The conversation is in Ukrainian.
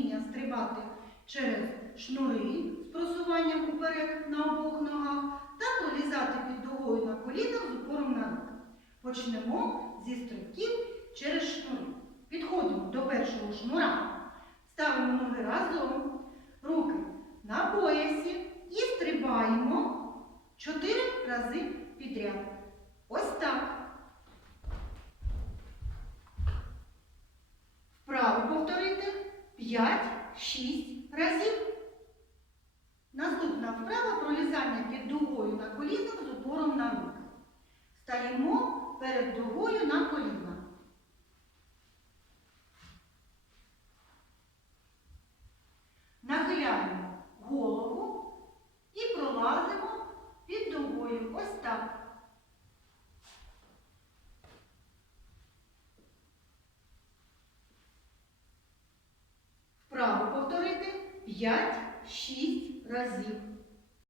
вміння стрибати через шнури з просуванням уперед на обох ногах та пролізати під дугою на колінах з упором на руки. Почнемо зі стрибків через шнури. Підходимо до першого шнура, ставимо ноги разом, руки на поясі і стрибаємо чотири рази підряд. Ось так. Вправо повторити 5-6 разів. Наступна вправа пролізання під дугою на колінах з упором на руки. Стаємо перед дугою на коліна. Нахиляємо голову і пролазимо під дугою. Ось так. 5-6 разів.